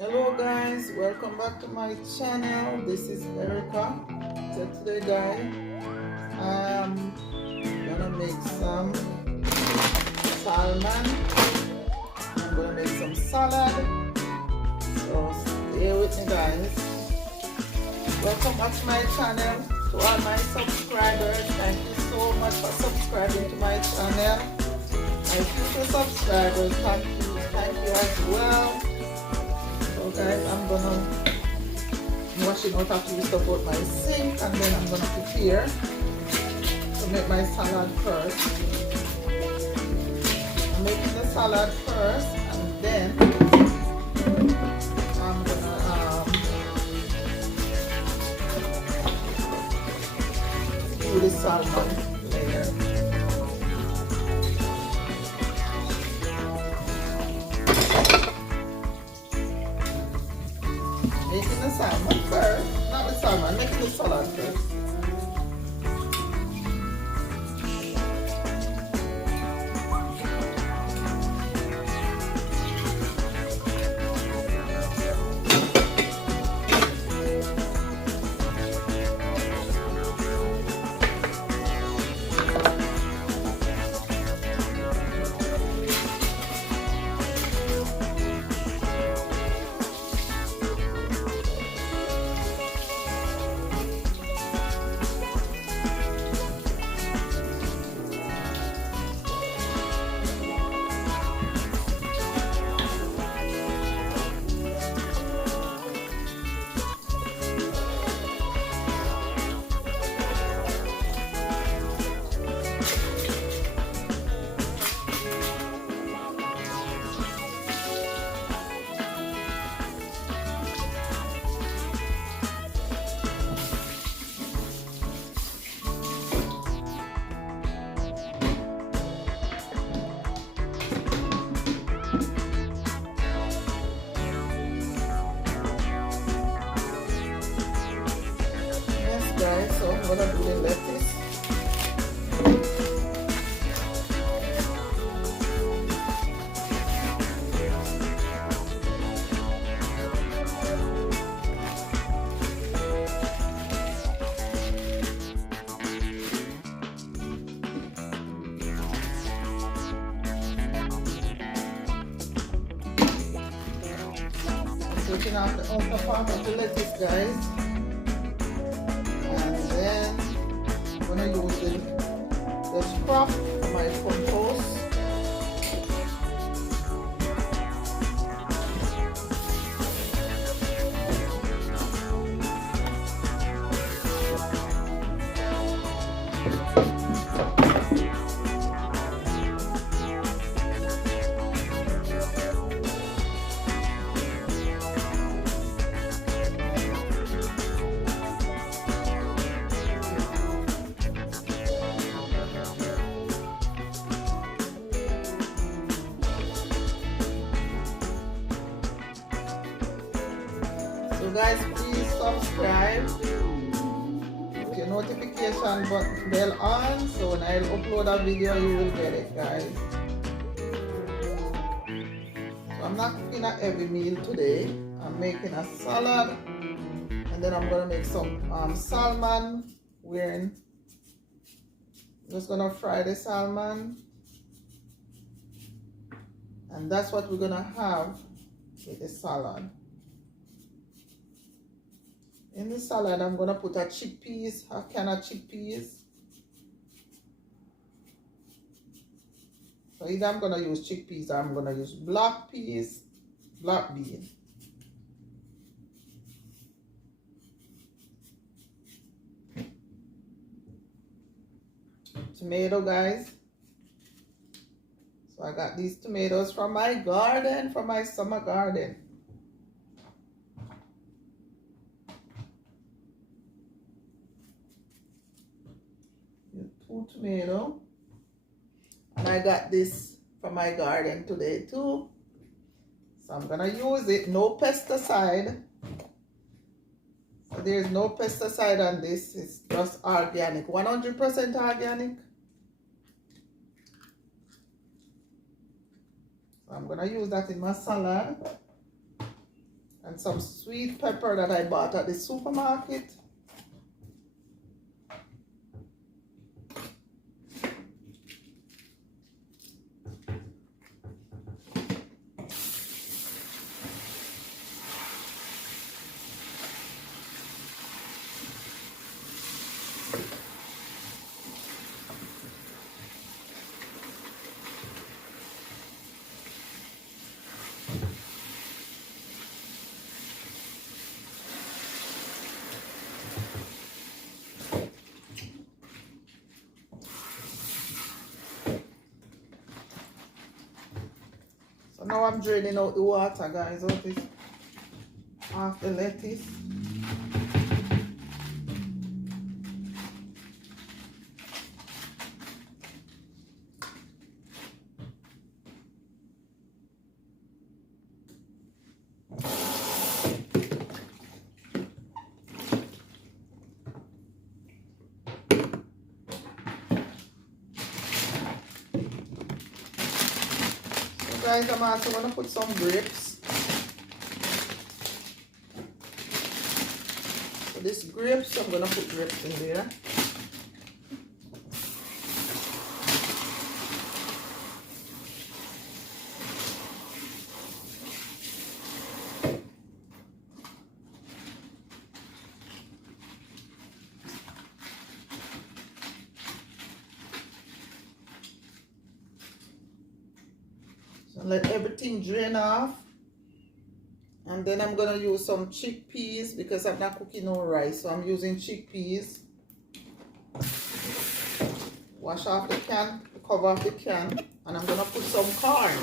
Hello guys, welcome back to my channel. This is Erica. So today guys, I'm gonna make some salmon. I'm gonna make some salad. So stay with me guys. Welcome back to my channel. To all my subscribers, thank you so much for subscribing to my channel. My future subscribers, thank you as well. So guys, I'm gonna washing out a few stuff out my sink, and then I'm gonna prepare to make my salad first. I'm making the salad first, and then I'm gonna do the salmon later. Making the salmon first, not the salmon, making the salad first. Guys, so I'm gonna do the lettuce. Taking out the outer part of the lettuce, guys. Then I'm gonna use the scrap for my compost. So guys, please subscribe, put your notification bell on, so when I upload a video you will get it, guys. So I'm not cooking a heavy meal today. I'm making a salad, and then I'm gonna make some salmon. Just gonna fry the salmon, and that's what we're gonna have with the salad. In the salad, I'm gonna put a can of chickpeas. So either I'm gonna use chickpeas or I'm gonna use black bean. Tomato, guys. So I got these tomatoes from my garden, from my summer garden. Two tomato, and I got this from my garden today too, so I'm gonna use it. No pesticide, so there's no pesticide on this. It's just organic, 100% organic. So I'm gonna use that in my salad. and some sweet pepper that I bought at the supermarket. So now I'm draining out the water, guys, off the lettuce. Guys, I'm also going to put some grapes. So this grapes, I'm going to put grapes in there. Let everything drain off, and then I'm gonna use some chickpeas because I'm not cooking no rice, so I'm using chickpeas. Wash off the can, cover off the can, and I'm gonna put some corn.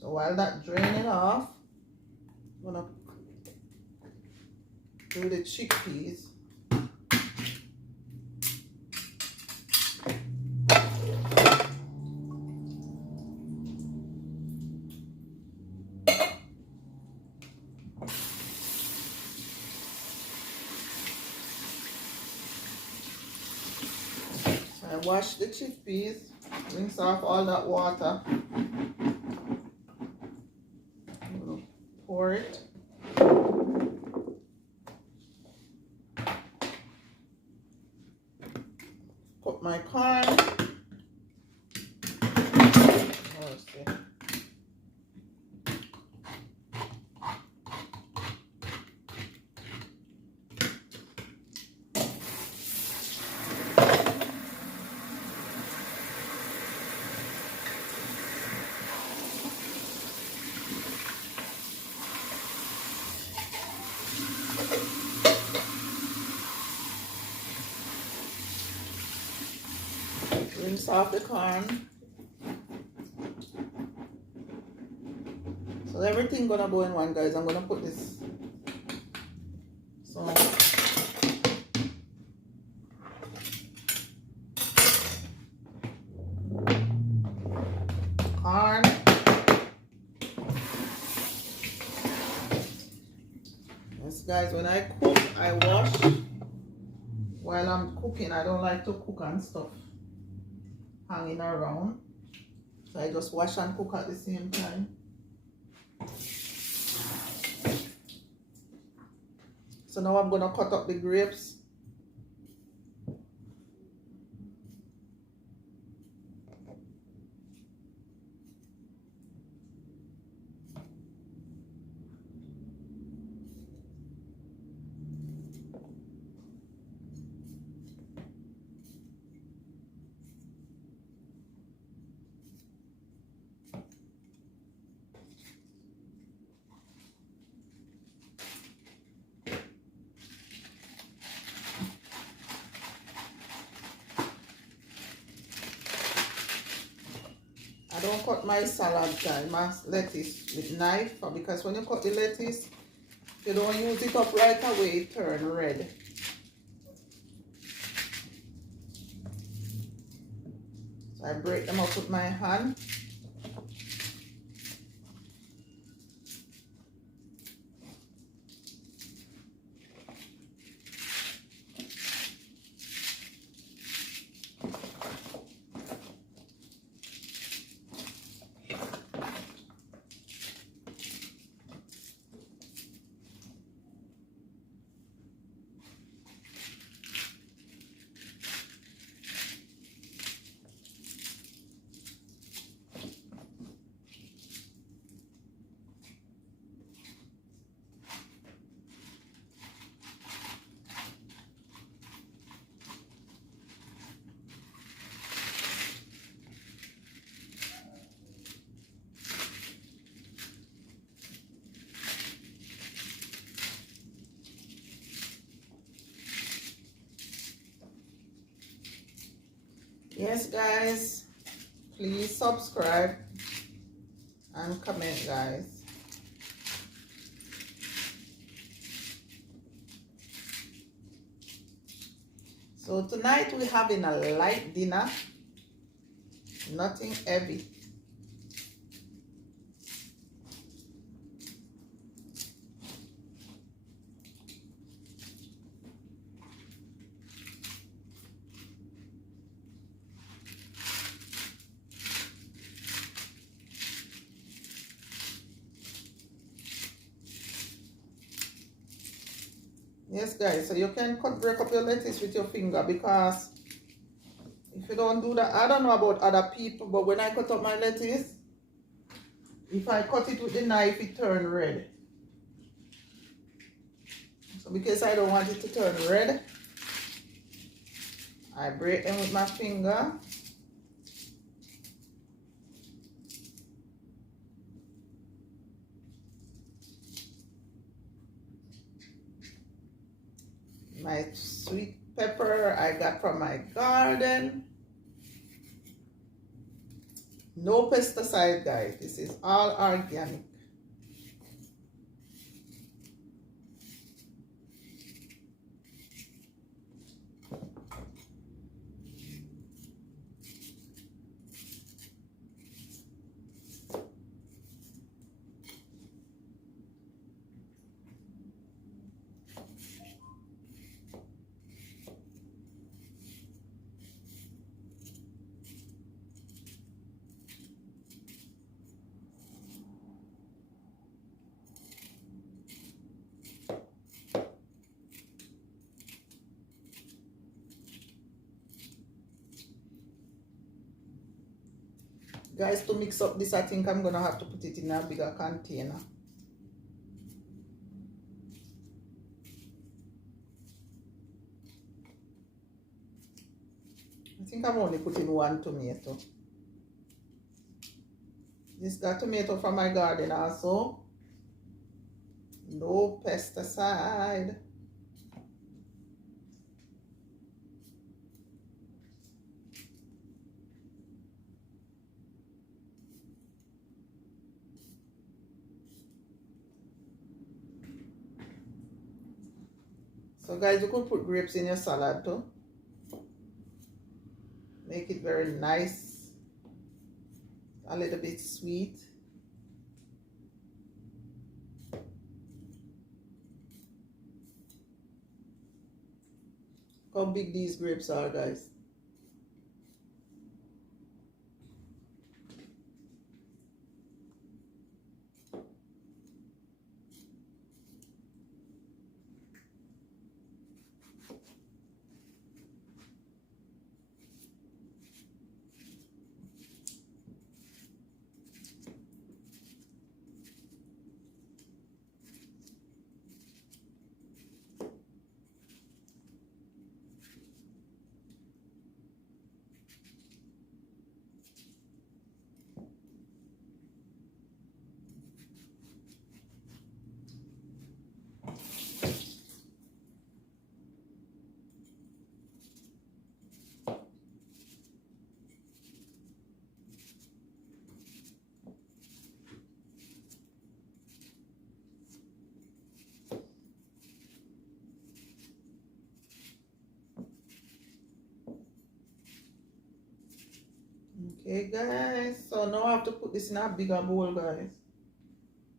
So while that draining off, I'm gonna do the chickpeas. So I wash the chickpeas, rinse off all that water. Pour it. Put my corn. Rinse off the corn. So everything gonna go in one, guys. I'm gonna put this. So corn. Yes, guys. When I cook, I wash. While I'm cooking, I don't like to cook and stuff hanging around, so I just wash and cook at the same time. So now I'm gonna cut up the grapes. I don't cut my salad, my lettuce with knife, because when you cut the lettuce, If you don't use it up right away, it turn red. So I break them up with my hand. Yes, guys, please subscribe and comment, guys. So tonight we're having a light dinner, nothing heavy. Yes, guys, so you can break up your lettuce with your finger, because if you don't do that, I don't know about other people, but when I cut up my lettuce, if I cut it with the knife, it turns red. So because I don't want it to turn red, I break them with my finger. My sweet pepper I got from my garden. No pesticide, guys. This is all organic. Guys, to mix up this, I think I'm gonna have to put it in a bigger container. I think I'm only putting one tomato. This got tomato from my garden also. No pesticide. So guys, you could put grapes in your salad too. Make it very nice. A little bit sweet. How big these grapes are, guys. Okay, guys. So now I have to put this in a bigger bowl, guys,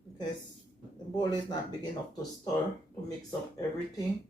because the bowl is not big enough to stir to mix up everything.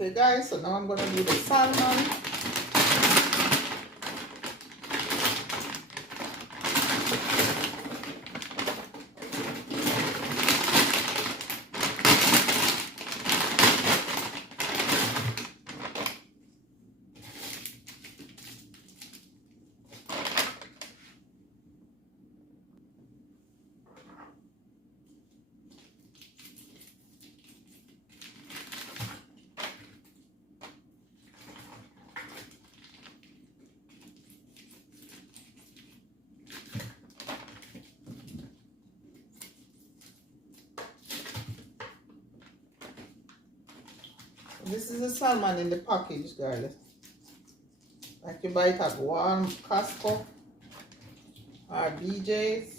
Okay, guys, so now I'm going to do the salmon. This is a salmon in the package, guys. Like you buy it at Walmart, Costco, or BJ's.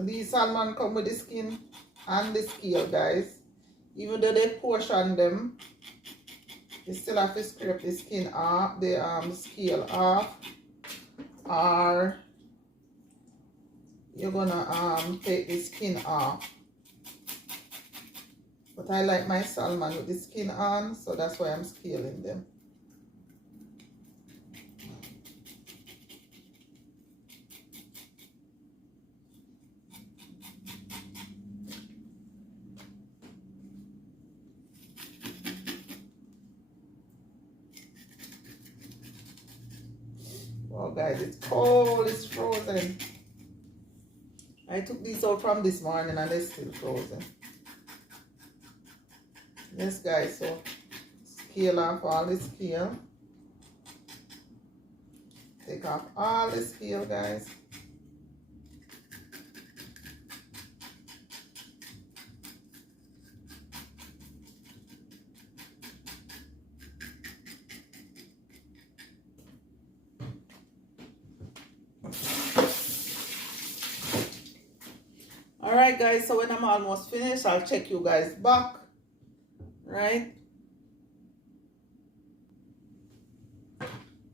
So these salmon come with the skin and the scale, guys. Even though they portion them, you still have to scrape the skin off, the scale off, or you're gonna take the skin off. But I like my salmon with the skin on, so that's why I'm scaling them. Oh guys, it's cold, it's frozen. I took these out from this morning and they're still frozen. Yes guys, so scale off all the scale. Take off all the scale, guys. Alright guys, so when I'm almost finished, I'll check you guys back. Right?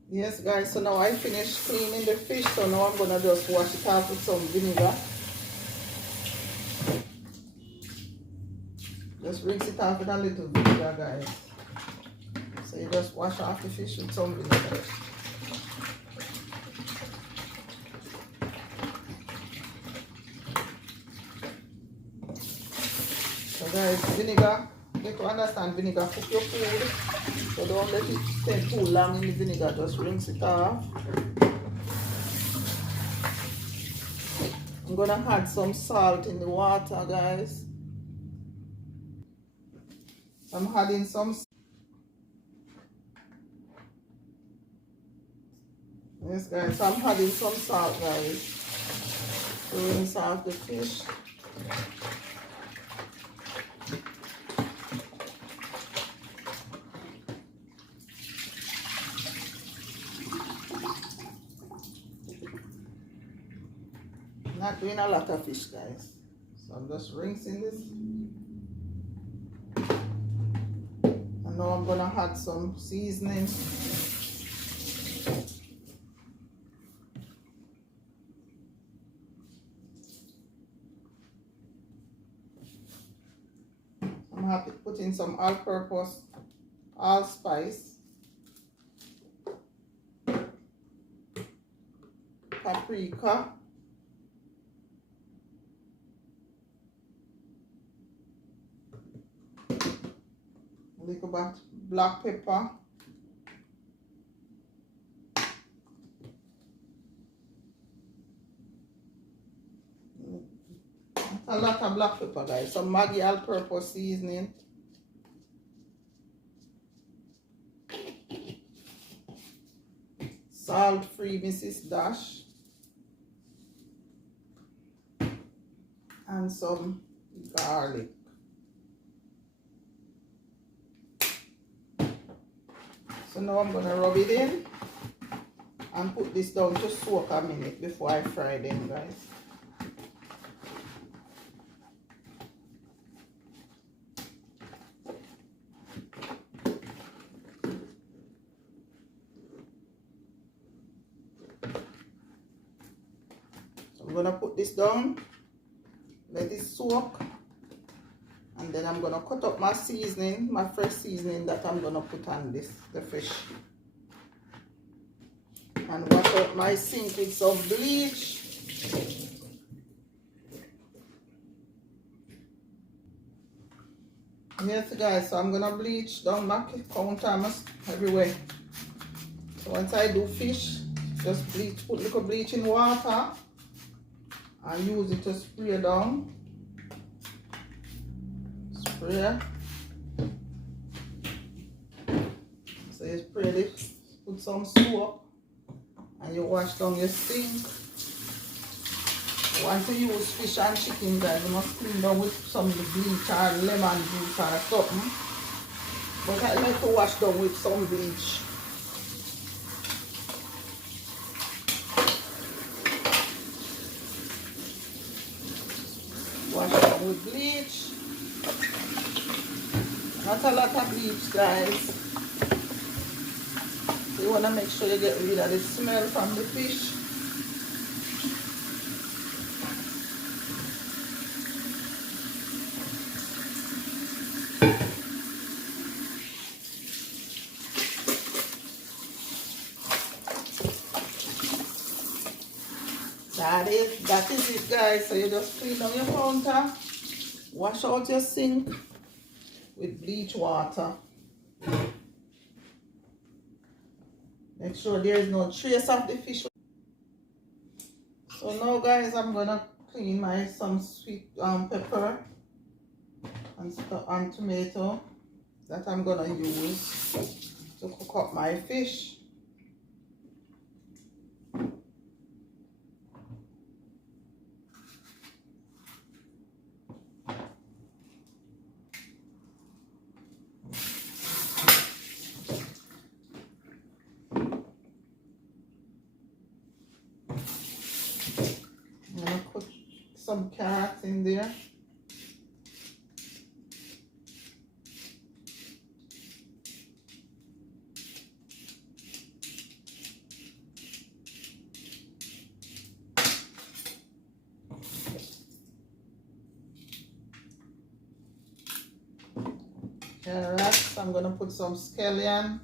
Yes guys, so now I finished cleaning the fish, so now I'm gonna just wash it off with some vinegar. Just rinse it off with a little vinegar, guys. So you just wash off the fish with some vinegar. So guys, vinegar, you have to understand, vinegar cook your food. So don't let it stay too long in the vinegar, just rinse it off. I'm gonna add some salt in the water, guys. I'm adding some. Yes guys, so I'm adding some salt, guys, to rinse off the fish. Not doing a lot of fish, guys, so I'm just rinsing this. And now I'm gonna add some seasoning. I'm happy to put in some all-purpose allspice, paprika, a little bit black pepper, a lot of black pepper, guys, some Maggi all-purpose seasoning, salt-free Mrs. Dash, and some garlic. So now I'm gonna rub it in and put this down to soak a minute before I fry them, guys. So I'm gonna put this down, let it soak, and then I'm gonna cut up my seasoning, my fresh seasoning that I'm gonna put on this, the fish. And wash out my sink with some bleach. Yes guys, so I'm gonna bleach down my counter everywhere. So once I do fish, just bleach, put little bleach in water and use it to spray down. Spray. So you spray it, put some soap, and you wash down your sink. Once you use fish and chicken, guys, you must clean down with some bleach or lemon juice or something. But I like to wash down with some bleach. bleach. Not a lot of bleach, guys. So you want to make sure you get rid of the smell from the fish. That is it, guys. So you just clean down your counter, wash out your sink with bleach water. Make sure there is no trace of the fish. So now, guys, I'm gonna clean some sweet pepper and tomato that I'm gonna use to cook up my fish. I'm gonna put some carrots in there. Carrots, I'm gonna put some scallion.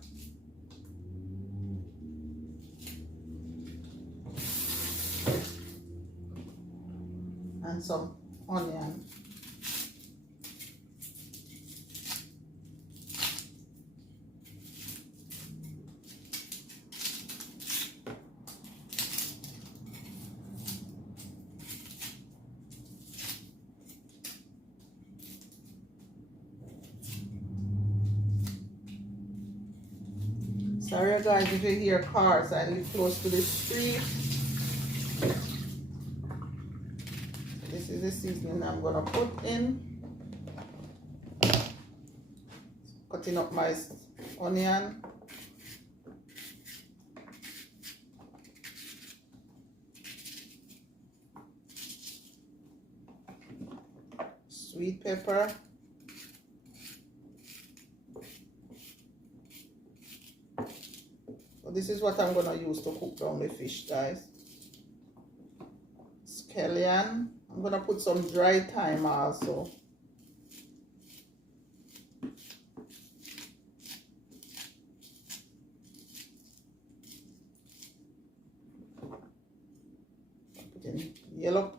And some onion. Sorry guys if you hear cars, I live close to the street. This is the seasoning I'm gonna put in. Cutting up my onion. Sweet pepper. So this is what I'm gonna use to cook down the fish, guys. Scallion. I'm gonna put some dry thyme also. Put in yellow,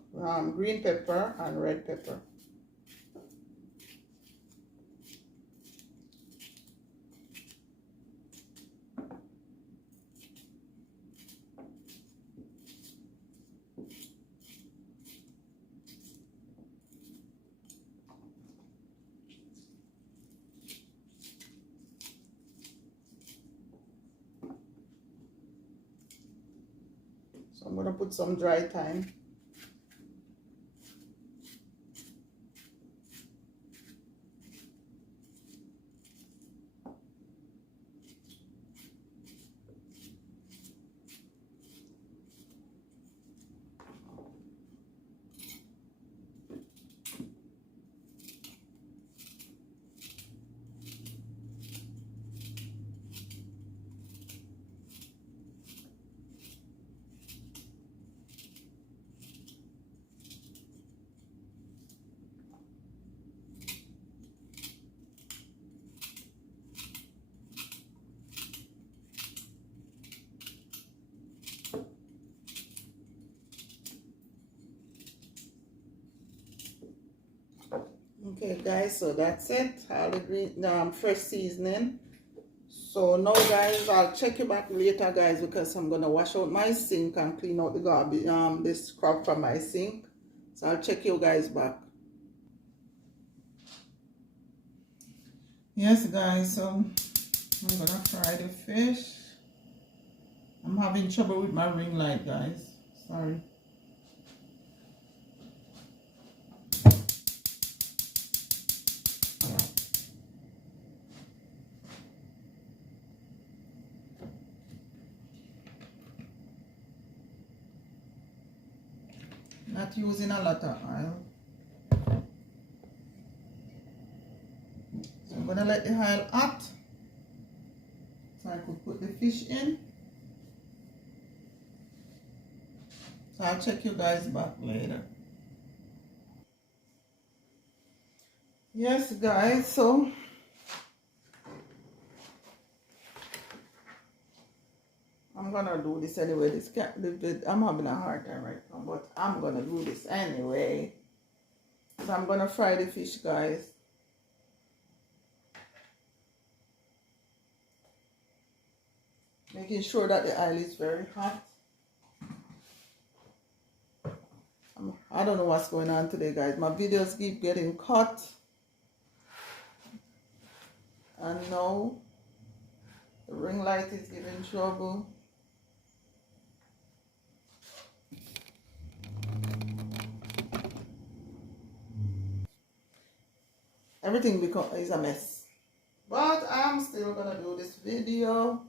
green pepper and red pepper. So I'm going to put some dry thyme. Okay guys, so that's it. All the green fresh seasoning. So now guys, I'll check you back later guys, because I'm gonna wash out my sink and clean out the garbage, this crop from my sink. So I'll check you guys back. Yes guys, so I'm gonna fry the fish. I'm having trouble with my ring light guys, sorry. Not using a lot of oil. gonna let the oil hot so I could put the fish in. So I'll check you guys back later. Yes guys, so I'm gonna do this anyway. This can't live it. I'm having a hard time right now, but I'm gonna do this anyway. So I'm gonna fry the fish, guys. Making sure that the oil is very hot. I don't know what's going on today, guys. My videos keep getting cut. And now the ring light is giving trouble. Everything is a mess. But I'm still gonna do this video.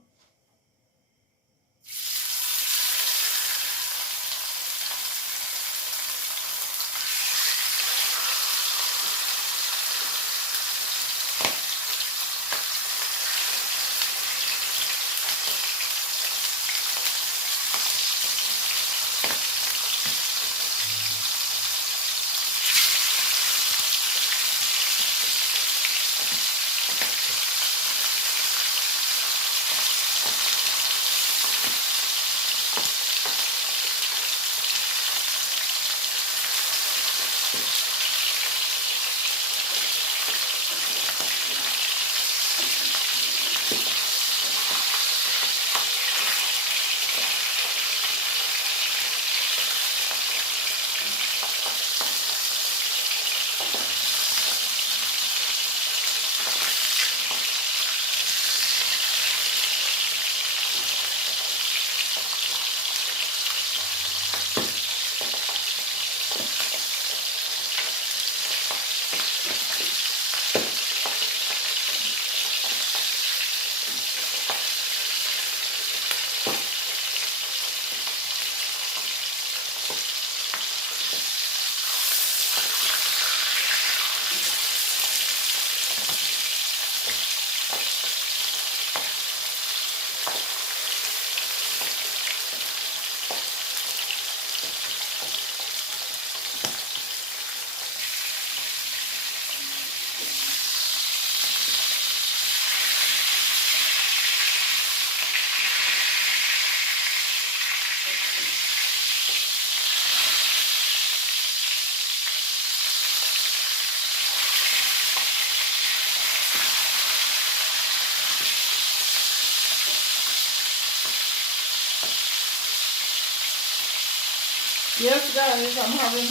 Yes guys, I'm having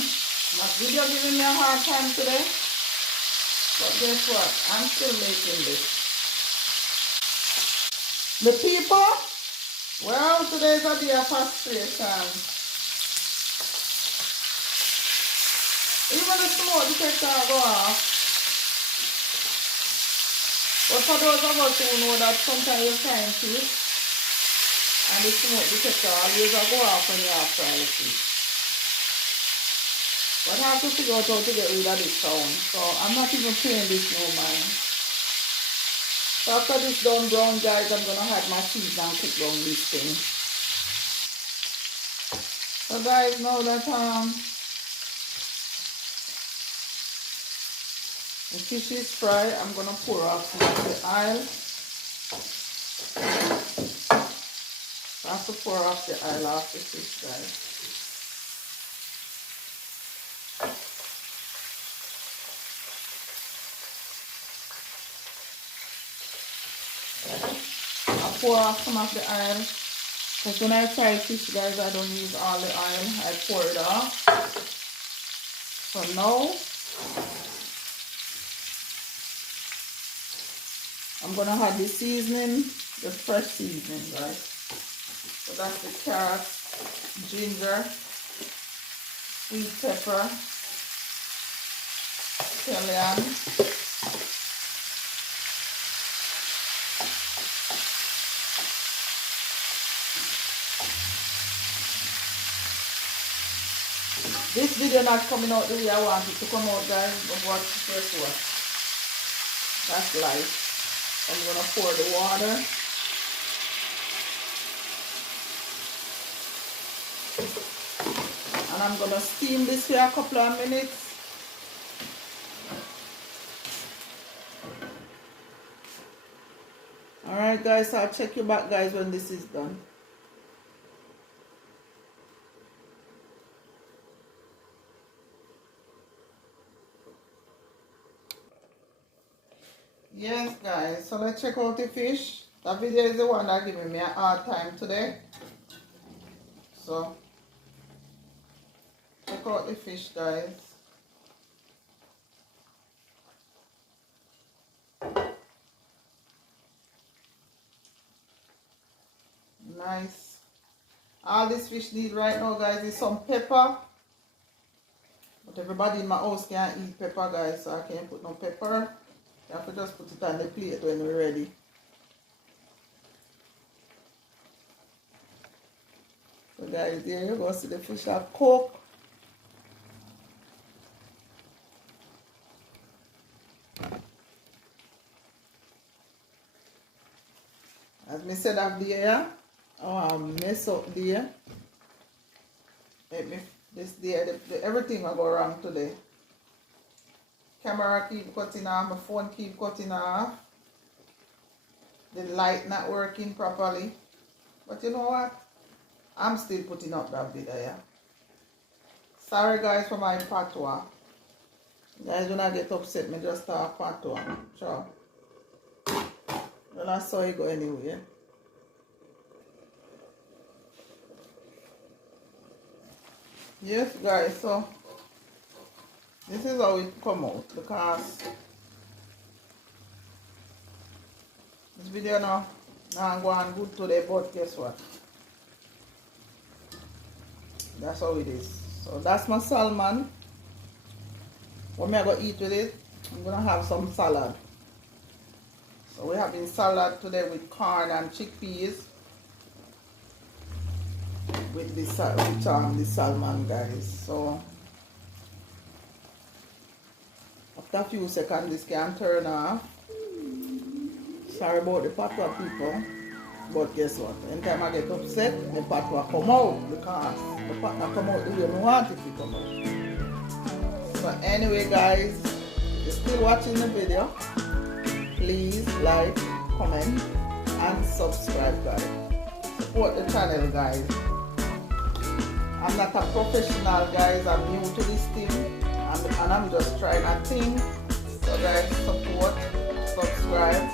my video giving me a hard time today. But guess what? I'm still making this. The people, well, today's a day of frustration. Even the smoke detector go off. But for those of us who know that sometimes you can't see, and the smoke detector always go off when you have fry the fish. But I have to figure out how to get rid of this sound. So I'm not even paying this no mind. So after this done brown, guys, I'm gonna add my seeds and cook down this thing. So guys, now that the fish is fried, I'm gonna pour off some of the oil. I have to pour off the oil off the fish, guys. Pour off some of the oil, because when I fry fish, guys, I don't use all the oil. I pour it off. So now I'm gonna add the seasoning, the fresh seasoning, guys. So that's the carrot, ginger, sweet pepper, scallion, this video not coming out the way I want it to come out, guys, but watch the first one. That's life. I'm gonna pour the water. And I'm gonna steam this for a couple of minutes. Alright guys, I'll check you back guys when this is done. Yes guys, so let's check out the fish. That video is the one that giving me a hard time today. So check out the fish guys. Nice. All this fish need right now guys is some pepper. But everybody in my house can't eat pepper guys, so I can't put no pepper. You have to just put it on the plate when we're ready. So guys, there you go, see the fish have cooked. As me said up there, I mess up there. Make me this there, everything will go wrong today. Camera keep cutting off, my phone keep cutting off. The light not working properly. But you know what? I'm still putting up that video, yeah. Sorry guys for my patois. Guys, when I get upset, me just talk patois. Sure. Well, I saw it go anyway. Yes guys, so this is how it come out, because this video now going good today, but guess what? That's how it is. So that's my salmon. What am I going to eat with it? I'm going to have some salad. So we're having salad today with corn and chickpeas. With the salmon guys. So after a few seconds this can turn off. Sorry about the patois people, but guess what? Anytime I get upset, the patois come out, because the patois come out the way I want it to come out. So anyway guys, if you're still watching the video, please like, comment and subscribe guys. Support the channel guys. I'm not a professional guys, I'm new to this thing and I'm just trying a thing. So guys, support, subscribe,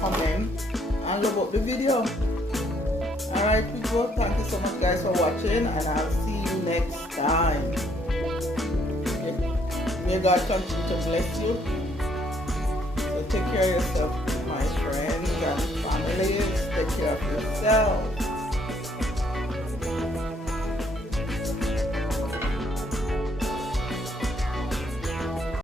comment and love up the video. Alright people, thank you so much guys for watching, and I'll see you next time. Okay. May God continue to bless you. So take care of yourself my friends and families, take care of yourself.